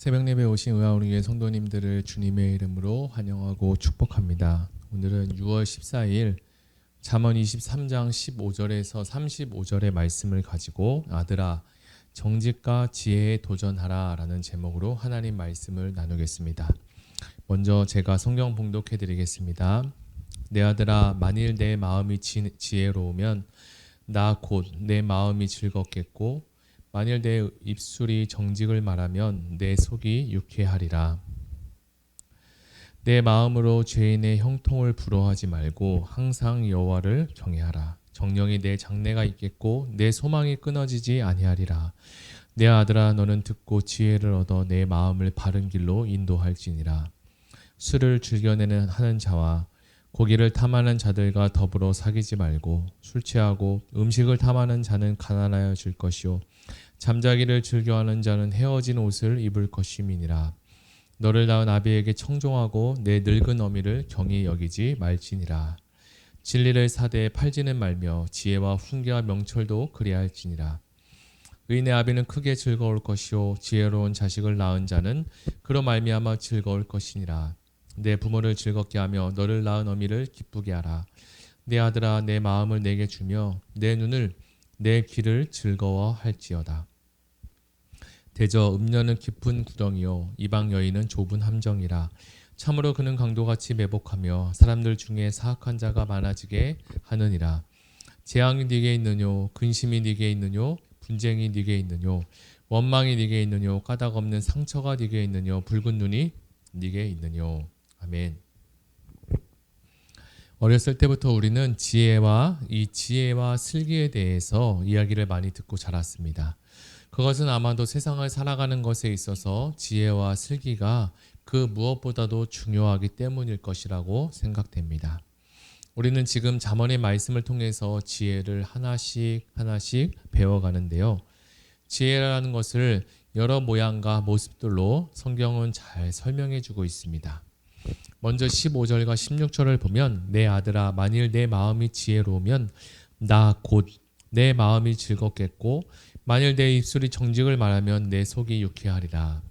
새벽 예배 오신 의아우리의 성도님들을 주님의 이름으로 환영하고 축복합니다. 오늘은 6월 14일 잠언 23장 15절에서 35절의 말씀을 가지고 아들아 정직과 지혜에 도전하라 라는 제목으로 하나님 말씀을 나누겠습니다. 먼저 제가 성경 봉독해 드리겠습니다. 내 아들아 만일 내 마음이 지혜로우면 나 곧 내 마음이 즐겁겠고 만일 내 입술이 정직을 말하면 내 속이 유쾌하리라. 내 마음으로 죄인의 형통을 부러워하지 말고 항상 여호와를 경외하라. 정령이 내 장래가 있겠고 내 소망이 끊어지지 아니하리라. 내 아들아 너는 듣고 지혜를 얻어 내 마음을 바른 길로 인도할지니라. 술을 즐겨내는 하는 자와 고기를 탐하는 자들과 더불어 사귀지 말고 술 취하고 음식을 탐하는 자는 가난하여질 것이요 잠자기를 즐겨하는 자는 헤어진 옷을 입을 것임이니라. 너를 낳은 아비에게 청종하고 내 늙은 어미를 경히 여기지 말지니라. 진리를 사대에 팔지는 말며 지혜와 훈계와 명철도 그리할지니라. 의인의 아비는 크게 즐거울 것이요 지혜로운 자식을 낳은 자는 그로 말미암아 즐거울 것이니라. 내 부모를 즐겁게 하며 너를 낳은 어미를 기쁘게 하라. 내 아들아 내 마음을 내게 주며 내 눈을 내 귀를 즐거워할지어다. 대저 음녀는 깊은 구덩이요 이방 여인은 좁은 함정이라. 참으로 그는 강도같이 매복하며 사람들 중에 사악한 자가 많아지게 하느니라. 재앙이 네게 있느뇨 근심이 네게 있느뇨 분쟁이 네게 있느뇨 원망이 네게 있느뇨 까닭 없는 상처가 네게 있느뇨 붉은 눈이 네게 있느뇨. 아멘. 어렸을 때부터 우리는 지혜와 슬기에 대해서 이야기를 많이 듣고 자랐습니다. 그것은 아마도 세상을 살아가는 것에 있어서 지혜와 슬기가 그 무엇보다도 중요하기 때문일 것이라고 생각됩니다. 우리는 지금 잠언의 말씀을 통해서 지혜를 하나씩 배워가는데요. 지혜라는 것을 여러 모양과 모습들로 성경은 잘 설명해 주고 있습니다. 먼저 15절과 16절을 보면 내 아들아 만일 내 마음이 지혜로우면 나 곧 내 마음이 즐겁겠고 만일 내 입술이 정직을 말하면 내 속이 유쾌하리라.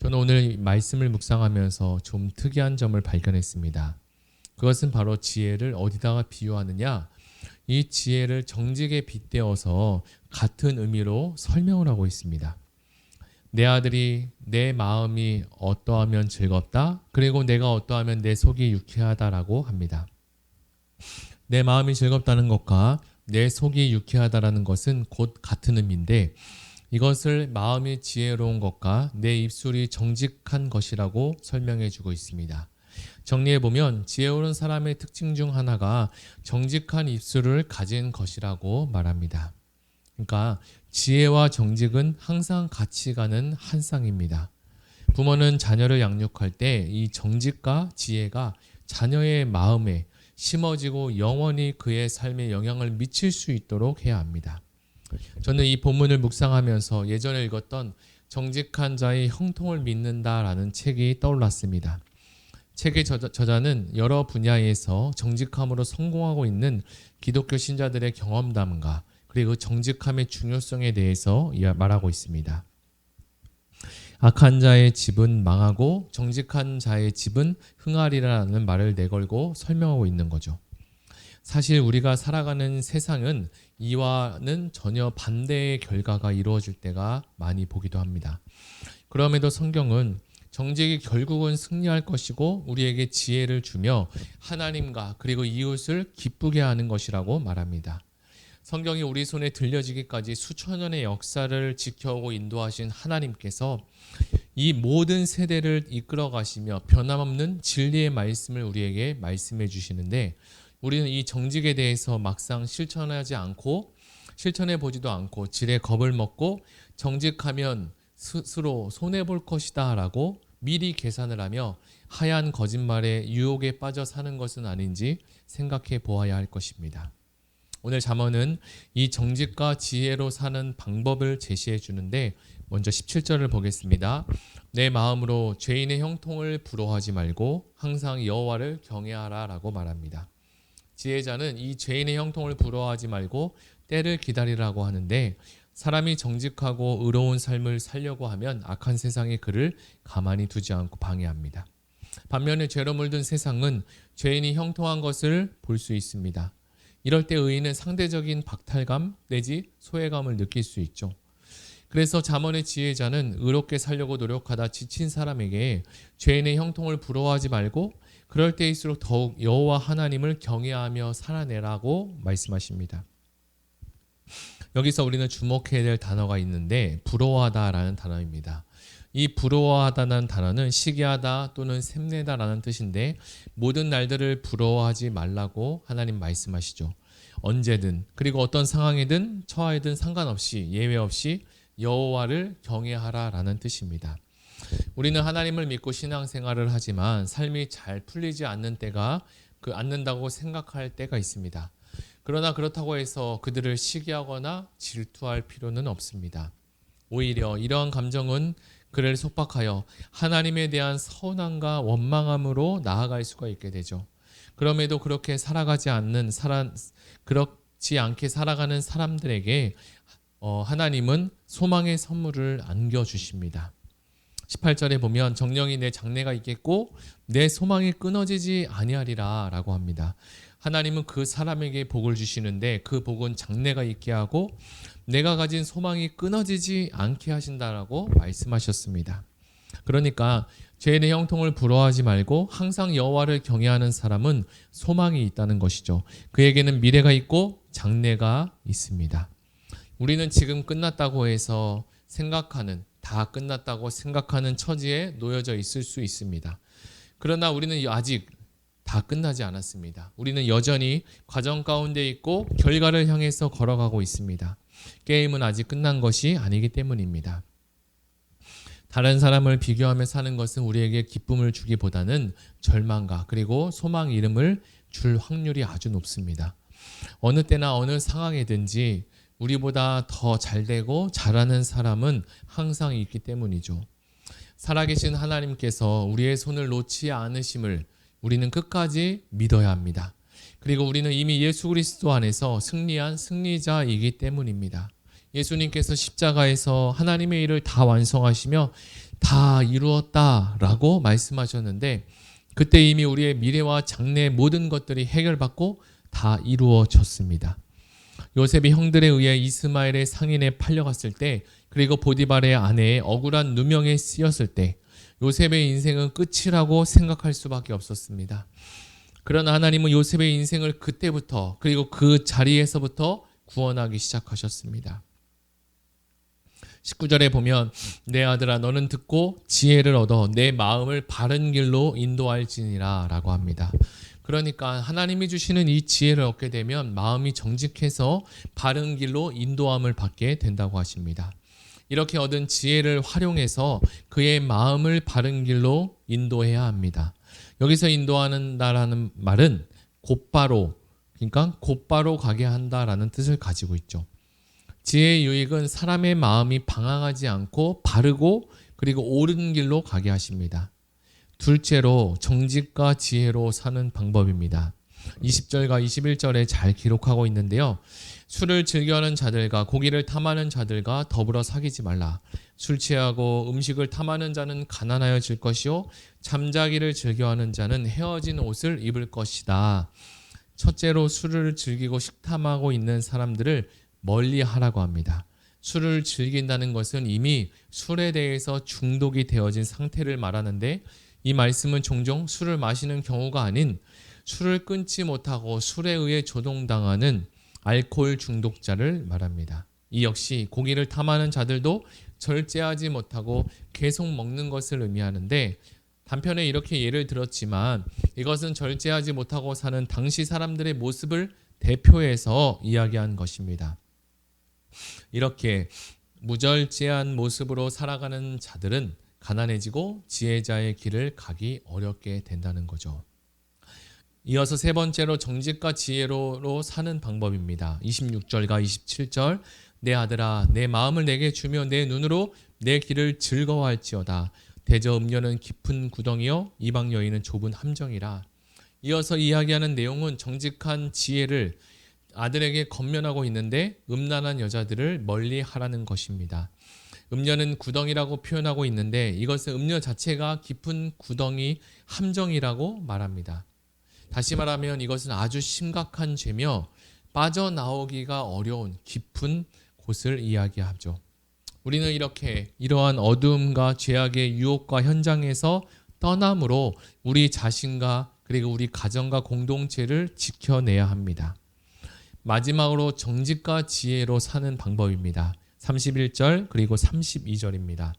저는 오늘 말씀을 묵상하면서 좀 특이한 점을 발견했습니다. 그것은 바로 지혜를 어디다가 비유하느냐? 이 지혜를 정직에 빗대어서 같은 의미로 설명을 하고 있습니다. 내 아들이 내 마음이 어떠하면 즐겁다. 그리고 내가 어떠하면 내 속이 유쾌하다라고 합니다. 내 마음이 즐겁다는 것과 내 속이 유쾌하다라는 것은 곧 같은 의미인데 이것을 마음이 지혜로운 것과 내 입술이 정직한 것이라고 설명해 주고 있습니다. 정리해보면 지혜로운 사람의 특징 중 하나가 정직한 입술을 가진 것이라고 말합니다. 그러니까 지혜와 정직은 항상 같이 가는 한 쌍입니다. 부모는 자녀를 양육할 때 이 정직과 지혜가 자녀의 마음에 심어지고 영원히 그의 삶에 영향을 미칠 수 있도록 해야 합니다. 저는 이 본문을 묵상하면서 예전에 읽었던 정직한 자의 형통을 믿는다라는 책이 떠올랐습니다. 책의 저자는 여러 분야에서 정직함으로 성공하고 있는 기독교 신자들의 경험담과 그리고 정직함의 중요성에 대해서 말하고 있습니다. 악한 자의 집은 망하고 정직한 자의 집은 흥하리라는 말을 내걸고 설명하고 있는 거죠. 사실 우리가 살아가는 세상은 이와는 전혀 반대의 결과가 이루어질 때가 많이 보기도 합니다. 그럼에도 성경은 정직이 결국은 승리할 것이고 우리에게 지혜를 주며 하나님과 그리고 이웃을 기쁘게 하는 것이라고 말합니다. 성경이 우리 손에 들려지기까지 수천 년의 역사를 지켜오고 인도하신 하나님께서 이 모든 세대를 이끌어 가시며 변함없는 진리의 말씀을 우리에게 말씀해 주시는데 우리는 이 정직에 대해서 막상 실천해 보지도 않고 지레 겁을 먹고 정직하면 스스로 손해볼 것이다 라고 미리 계산을 하며 하얀 거짓말에 유혹에 빠져 사는 것은 아닌지 생각해 보아야 할 것입니다. 오늘 잠언은 이 정직과 지혜로 사는 방법을 제시해 주는데 먼저 17절을 보겠습니다. 내 마음으로 죄인의 형통을 부러워하지 말고 항상 여호와를 경외하라 라고 말합니다. 지혜자는 이 죄인의 형통을 부러워하지 말고 때를 기다리라고 하는데 사람이 정직하고 의로운 삶을 살려고 하면 악한 세상이 그를 가만히 두지 않고 방해합니다. 반면에 죄로 물든 세상은 죄인이 형통한 것을 볼 수 있습니다. 이럴 때 의인은 상대적인 박탈감 내지 소외감을 느낄 수 있죠. 그래서 잠언의 지혜자는 의롭게 살려고 노력하다 지친 사람에게 죄인의 형통을 부러워하지 말고 그럴 때일수록 더욱 여호와 하나님을 경외하며 살아내라고 말씀하십니다. 여기서 우리는 주목해야 될 단어가 있는데 부러워하다라는 단어입니다. 이 부러워하다는 단어는 시기하다 또는 샘내다라는 뜻인데 모든 날들을 부러워하지 말라고 하나님 말씀하시죠. 언제든 그리고 어떤 상황이든 처하이든 상관없이 예외 없이 여호와를 경외하라라는 뜻입니다. 우리는 하나님을 믿고 신앙생활을 하지만 삶이 잘 풀리지 않는다고 생각할 때가 있습니다. 그러나 그렇다고 해서 그들을 시기하거나 질투할 필요는 없습니다. 오히려 이러한 감정은 그를 속박하여 하나님에 대한 서운함과 원망함으로 나아갈 수가 있게 되죠. 그럼에도 그렇지 않게 살아가는 사람들에게 하나님은 소망의 선물을 안겨주십니다. 18절에 보면 정령이 내 장래가 있겠고 내 소망이 끊어지지 아니하리라 라고 합니다. 하나님은 그 사람에게 복을 주시는데 그 복은 장래가 있게 하고 내가 가진 소망이 끊어지지 않게 하신다라고 말씀하셨습니다. 그러니까 죄인의 형통을 부러워하지 말고 항상 여호와를 경외하는 사람은 소망이 있다는 것이죠. 그에게는 미래가 있고 장래가 있습니다. 우리는 지금 끝났다고 해서 다 끝났다고 생각하는 처지에 놓여져 있을 수 있습니다. 그러나 우리는 아직 다 끝나지 않았습니다. 우리는 여전히 과정 가운데 있고 결과를 향해서 걸어가고 있습니다. 게임은 아직 끝난 것이 아니기 때문입니다. 다른 사람을 비교하며 사는 것은 우리에게 기쁨을 주기보다는 절망과 그리고 소망 잃음을 줄 확률이 아주 높습니다. 어느 때나 어느 상황이든지 우리보다 더 잘되고 잘하는 사람은 항상 있기 때문이죠. 살아계신 하나님께서 우리의 손을 놓지 않으심을 우리는 끝까지 믿어야 합니다. 그리고 우리는 이미 예수 그리스도 안에서 승리한 승리자이기 때문입니다. 예수님께서 십자가에서 하나님의 일을 다 완성하시며 다 이루었다라고 말씀하셨는데 그때 이미 우리의 미래와 장래의 모든 것들이 해결받고 다 이루어졌습니다. 요셉이 형들에 의해 이스마엘의 상인에 팔려갔을 때 그리고 보디발의 아내의 억울한 누명에 쓰였을 때 요셉의 인생은 끝이라고 생각할 수밖에 없었습니다. 그러나 하나님은 요셉의 인생을 그때부터 그리고 그 자리에서부터 구원하기 시작하셨습니다. 19절에 보면 내 아들아 너는 듣고 지혜를 얻어 내 마음을 바른 길로 인도할지니라 라고 합니다. 그러니까 하나님이 주시는 이 지혜를 얻게 되면 마음이 정직해서 바른 길로 인도함을 받게 된다고 하십니다. 이렇게 얻은 지혜를 활용해서 그의 마음을 바른 길로 인도해야 합니다. 여기서 인도한다라는 말은 곧바로 가게 한다라는 뜻을 가지고 있죠. 지혜의 유익은 사람의 마음이 방황하지 않고 바르고 그리고 옳은 길로 가게 하십니다. 둘째로 정직과 지혜로 사는 방법입니다. 20절과 21절에 잘 기록하고 있는데요. 술을 즐겨하는 자들과 고기를 탐하는 자들과 더불어 사귀지 말라. 술 취하고 음식을 탐하는 자는 가난하여질 것이요 잠자기를 즐겨하는 자는 헤어진 옷을 입을 것이다. 첫째로 술을 즐기고 식탐하고 있는 사람들을 멀리하라고 합니다. 술을 즐긴다는 것은 이미 술에 대해서 중독이 되어진 상태를 말하는데 이 말씀은 종종 술을 마시는 경우가 아닌 술을 끊지 못하고 술에 의해 조종당하는 알코올 중독자를 말합니다. 이 역시 고기를 탐하는 자들도 절제하지 못하고 계속 먹는 것을 의미하는데 단편에 이렇게 예를 들었지만 이것은 절제하지 못하고 사는 당시 사람들의 모습을 대표해서 이야기한 것입니다. 이렇게 무절제한 모습으로 살아가는 자들은 가난해지고 지혜자의 길을 가기 어렵게 된다는 거죠. 이어서 세 번째로 정직과 지혜로 사는 방법입니다. 26절과 27절 내 아들아 내 마음을 내게 주며 내 눈으로 내 길을 즐거워할지어다. 대저 음녀는 깊은 구덩이요 이방 여인은 좁은 함정이라. 이어서 이야기하는 내용은 정직한 지혜를 아들에게 권면하고 있는데 음란한 여자들을 멀리하라는 것입니다. 음녀는 구덩이라고 표현하고 있는데 이것은 음녀 자체가 깊은 구덩이 함정이라고 말합니다. 다시 말하면 이것은 아주 심각한 죄며 빠져나오기가 어려운 깊은 곳을 이야기하죠. 우리는 이렇게 이러한 어둠과 죄악의 유혹과 현장에서 떠남으로 우리 자신과 그리고 우리 가정과 공동체를 지켜내야 합니다. 마지막으로 정직과 지혜로 사는 방법입니다. 31절 그리고 32절입니다.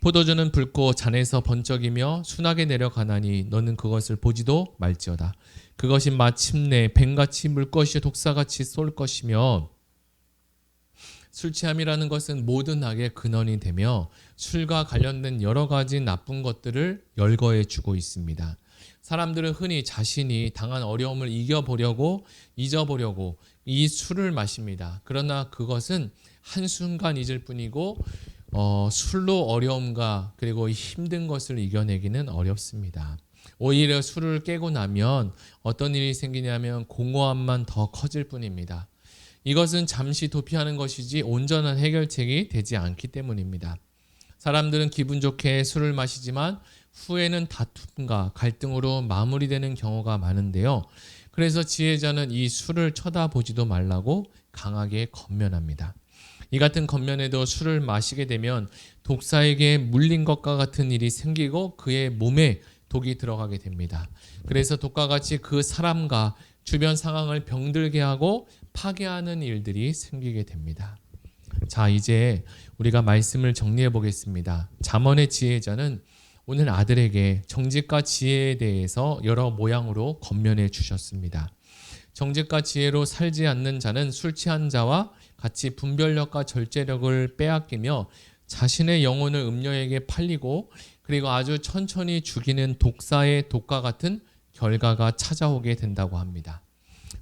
포도주는 붉고 잔에서 번쩍이며 순하게 내려가나니 너는 그것을 보지도 말지어다. 그것이 마침내 뱀같이 물 것이요 독사같이 쏠 것이며 술 취함이라는 것은 모든 악의 근원이 되며 술과 관련된 여러 가지 나쁜 것들을 열거해 주고 있습니다. 사람들은 흔히 자신이 당한 어려움을 이겨보려고 잊어보려고 이 술을 마십니다. 그러나 그것은 한순간 잊을 뿐이고 술로 어려움과 그리고 힘든 것을 이겨내기는 어렵습니다. 오히려 술을 깨고 나면 어떤 일이 생기냐면 공허함만 더 커질 뿐입니다. 이것은 잠시 도피하는 것이지 온전한 해결책이 되지 않기 때문입니다. 사람들은 기분 좋게 술을 마시지만 후에는 다툼과 갈등으로 마무리되는 경우가 많은데요. 그래서 지혜자는 이 술을 쳐다보지도 말라고 강하게 권면합니다. 이 같은 권면에도 술을 마시게 되면 독사에게 물린 것과 같은 일이 생기고 그의 몸에 독이 들어가게 됩니다. 그래서 독과 같이 그 사람과 주변 상황을 병들게 하고 파괴하는 일들이 생기게 됩니다. 자, 이제 우리가 말씀을 정리해 보겠습니다. 잠언의 지혜자는 오늘 아들에게 정직과 지혜에 대해서 여러 모양으로 권면해 주셨습니다. 정직과 지혜로 살지 않는 자는 술 취한 자와 같이 분별력과 절제력을 빼앗기며 자신의 영혼을 음녀에게 팔리고 그리고 아주 천천히 죽이는 독사의 독과 같은 결과가 찾아오게 된다고 합니다.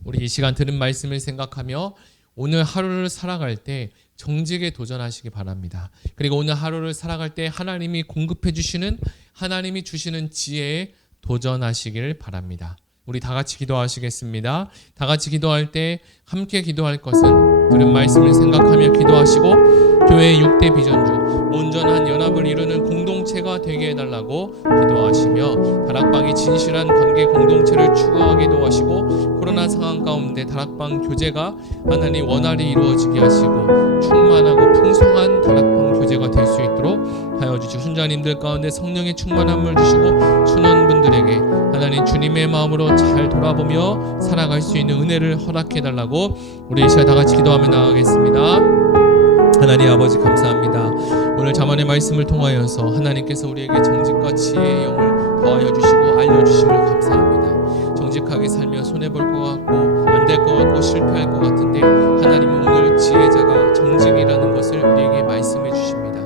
우리 이 시간 들은 말씀을 생각하며 오늘 하루를 살아갈 때 정직에 도전하시기 바랍니다. 그리고 오늘 하루를 살아갈 때 하나님이 공급해 주시는 하나님이 주시는 지혜에 도전하시길 바랍니다. 우리 다 같이 기도하시겠습니다. 다 같이 기도할 때 함께 기도할 것은 들은 말씀을 생각하며 기도하시고 교회의 6대 비전 중 온전한 연합을 이루는 공동체가 되게 해달라고 기도하시며 다락방이 진실한 관계 공동체를 추구하게 도와주시고 코로나 상황 가운데 다락방 교제가 하나님 원활히 이루어지게 하시고 충만하고 풍성한 다락방 교제가 될 수 있도록 하여 주시고 순자님들 가운데 성령의 충만함을 주시고 순원분들에게 하나님 주님의 마음으로 잘 돌아보며 살아갈 수 있는 은혜를 허락해 달라고 우리 이 시간 다 같이 기도하며 나아가겠습니다. 하나님 아버지 감사합니다. 오늘 잠언의 말씀을 통하여서 하나님께서 우리에게 정직과 지혜의 영을 더하여 주시고 알려주심을 감사합니다. 정직하게 살며 손해볼 것 같고 안 될 것 같고 실패할 것 같은데 하나님은 오늘 지혜자가 정직이라는 것을 우리에게 말씀해 주십니다.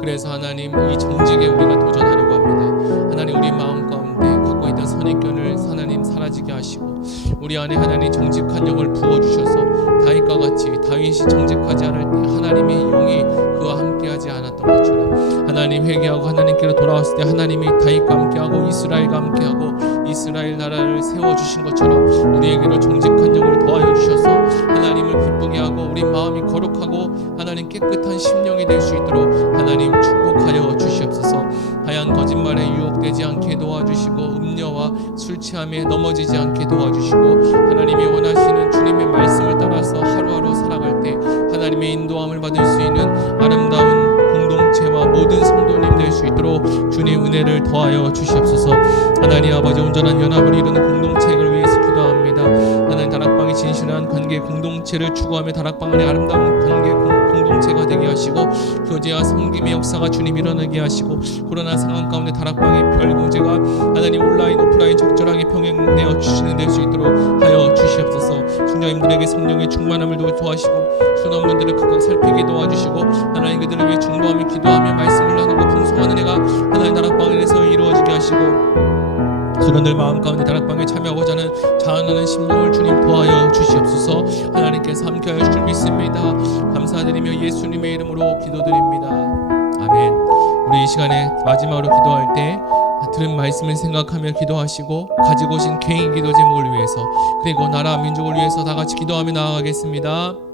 그래서 하나님 이 정직에 우리가 도전하려고 합니다. 하나님 우리 마음 가운데 갖고 있던 선입견을 하나님 사라지게 하시고 우리 안에 하나님 정직한 영을 부어주셔서 다윗과 같이 다윗이 정직하지 않을 때 하나님의 영이 그와 함께하지 않았던 것처럼 하나님 회개하고 하나님께로 돌아왔을 때 하나님이 다윗과 함께하고 이스라엘과 함께하고 이스라엘 나라를 세워주신 것처럼 우리에게로 정직한 영을 더하여 주셔서 하나님을 기쁘게 하고 우리 마음이 거룩하고 하나님 깨끗한 심령이 될 수 있도록 하나님 축복하여 주시옵소서. 하얀 거짓말에 유혹되지 않게 도와주시고 음녀와 술 취함에 넘어지지 않게 도와주시고 하나님이 원하시는 주님의 말씀을 따라서 하루하루 살아갈 때 하나님의 인도함을 받을 수 있는 아름다운 공동체와 모든 성도님 될 수 있도록 주님 은혜를 더하여 주시옵소서. 하나님 아버지 온전한 연합을 이루는 공동체를 위해서 기도합니다. 하나님 다락방이 진실한 관계 공동체를 추구하며 다락방 안에 아름다운 관계 공동체가 되게 하시고 교제와 섬김의 역사가 주님 일어나게 하시고 코로나 상황 가운데 다락방의 별교제가 하나님 온라인 오프라인 적절하게 병행되어 주시는 될 수 있도록 하여 주시옵소서. 순자님들에게 성령의 충만함을 도와주시고 순원분들을 각각 살피게 도와주시고 하나님 그들을 위해 중보하며 기도하며 말씀을 나누고 풍성한 은혜가 하나님 다락방에서 이루어지게 하시고 순원들 마음 가운데 다락방에 참여하고자 하는 자원하는 심령을 주님 도하여 주시옵소서. 하나님께서 함께하여 주실 줄 믿습니다. 감사드리며 예수님의 이름으로 기도드립니다. 아멘. 우리 이 시간에 마지막으로 기도할 때 들은 말씀을 생각하며 기도하시고 가지고 오신 개인 기도 제목을 위해서 그리고 나라 민족을 위해서 다 같이 기도하며 나아가겠습니다.